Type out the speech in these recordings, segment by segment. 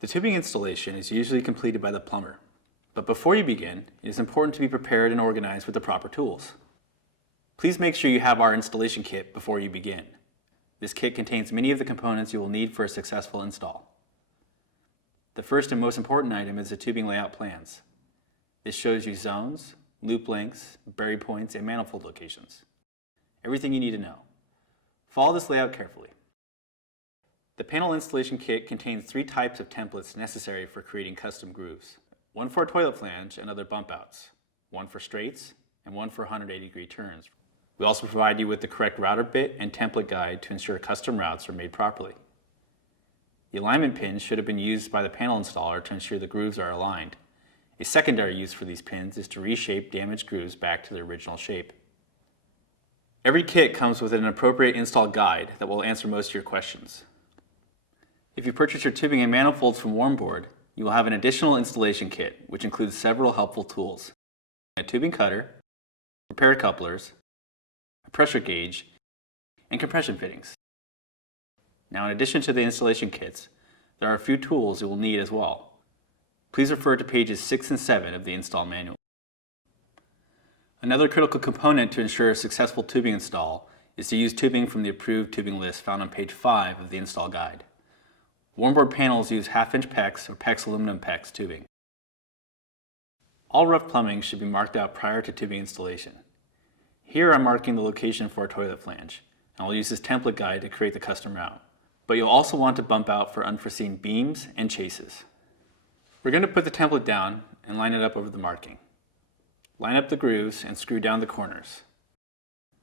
The tubing installation is usually completed by the plumber, but before you begin, it is important to be prepared and organized with the proper tools. Please make sure you have our installation kit before you begin. This kit contains many of the components you will need for a successful install. The first and most important item is the tubing layout plans. This shows you zones, loop lengths, bury points, and manifold locations. Everything you need to know. Follow this layout carefully. The panel installation kit contains 3 types of templates necessary for creating custom grooves. One for a toilet flange and other bump outs, one for straights, and one for 180-degree turns. We also provide you with the correct router bit and template guide to ensure custom routes are made properly. The alignment pins should have been used by the panel installer to ensure the grooves are aligned. A secondary use for these pins is to reshape damaged grooves back to their original shape. Every kit comes with an appropriate install guide that will answer most of your questions. If you purchase your tubing and manifolds from Warmboard, you will have an additional installation kit, which includes several helpful tools: a tubing cutter, repair couplers, a pressure gauge, and compression fittings. Now, in addition to the installation kits, there are a few tools you will need as well. Please refer to pages 6 and 7 of the install manual. Another critical component to ensure a successful tubing install is to use tubing from the approved tubing list found on page 5 of the install guide. Warmboard panels use 1/2-inch PEX or PEX aluminum PEX tubing. All rough plumbing should be marked out prior to tubing installation. Here I'm marking the location for a toilet flange, and I'll use this template guide to create the custom route. But you'll also want to bump out for unforeseen beams and chases. We're going to put the template down and line it up over the marking. Line up the grooves and screw down the corners.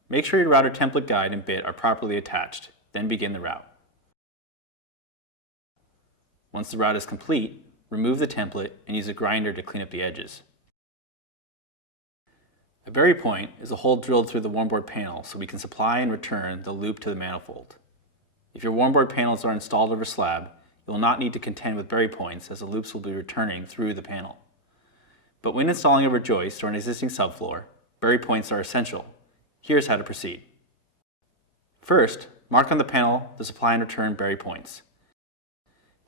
Make sure your router template guide and bit are properly attached, then begin the route. Once the route is complete, remove the template and use a grinder to clean up the edges. A bury point is a hole drilled through the Warmboard panel so we can supply and return the loop to the manifold. If your Warmboard panels are installed over slab, you will not need to contend with bury points as the loops will be returning through the panel. But when installing over joist or an existing subfloor, bury points are essential. Here's how to proceed. First, mark on the panel the supply and return bury points.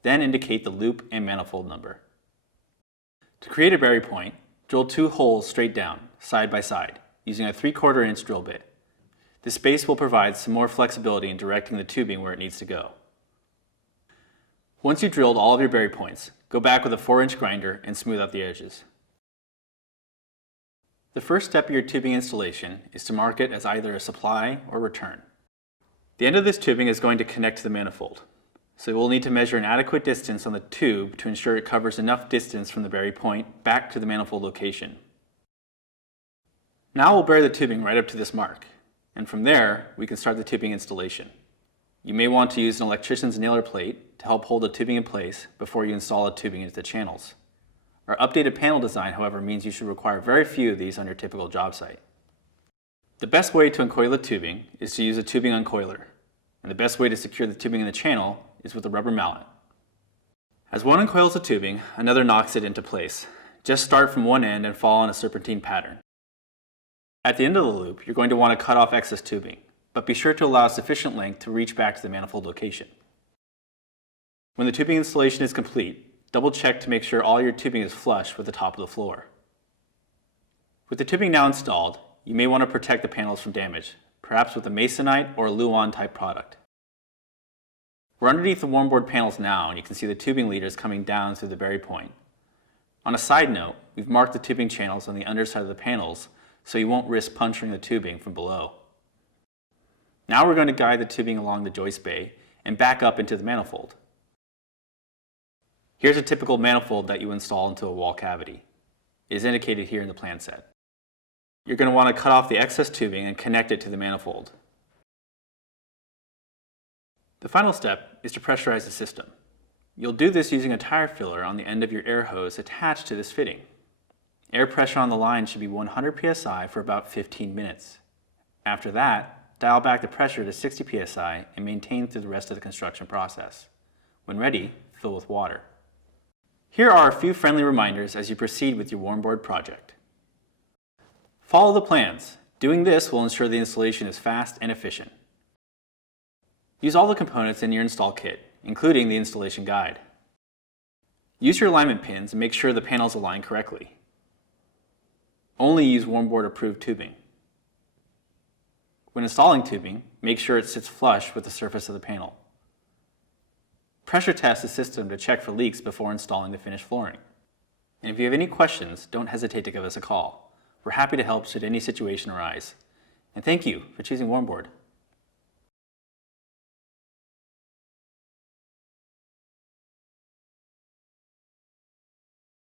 Then indicate the loop and manifold number. To create a bury point, drill 2 holes straight down, side by side, using a 3/4 inch drill bit. This space will provide some more flexibility in directing the tubing where it needs to go. Once you've drilled all of your bury points, go back with a 4-inch grinder and smooth out the edges. The first step of your tubing installation is to mark it as either a supply or return. The end of this tubing is going to connect to the manifold, so we'll need to measure an adequate distance on the tube to ensure it covers enough distance from the bury point back to the manifold location. Now we'll bury the tubing right up to this mark, and from there we can start the tubing installation. You may want to use an electrician's nailer plate to help hold the tubing in place before you install the tubing into the channels. Our updated panel design, however, means you should require very few of these on your typical job site. The best way to uncoil the tubing is to use a tubing uncoiler, and the best way to secure the tubing in the channel is with a rubber mallet. As one uncoils the tubing, another knocks it into place. Just start from one end and follow in a serpentine pattern. At the end of the loop, you're going to want to cut off excess tubing, but be sure to allow sufficient length to reach back to the manifold location. When the tubing installation is complete, double check to make sure all your tubing is flush with the top of the floor. With the tubing now installed, you may want to protect the panels from damage, perhaps with a masonite or a Luan type product. We're underneath the Warmboard panels now, and you can see the tubing leaders coming down through the bury point. On a side note, we've marked the tubing channels on the underside of the panels so you won't risk puncturing the tubing from below. Now we're going to guide the tubing along the joist bay and back up into the manifold. Here's a typical manifold that you install into a wall cavity. It is indicated here in the plan set. You're going to want to cut off the excess tubing and connect it to the manifold. The final step is to pressurize the system. You'll do this using a tire filler on the end of your air hose attached to this fitting. Air pressure on the line should be 100 psi for about 15 minutes. After that, dial back the pressure to 60 psi and maintain through the rest of the construction process. When ready, fill with water. Here are a few friendly reminders as you proceed with your Warmboard project. Follow the plans. Doing this will ensure the installation is fast and efficient. Use all the components in your install kit, including the installation guide. Use your alignment pins and make sure the panels align correctly. Only use Warmboard approved tubing. When installing tubing, make sure it sits flush with the surface of the panel. Pressure test the system to check for leaks before installing the finished flooring. And if you have any questions, don't hesitate to give us a call. We're happy to help should any situation arise. And thank you for choosing Warmboard.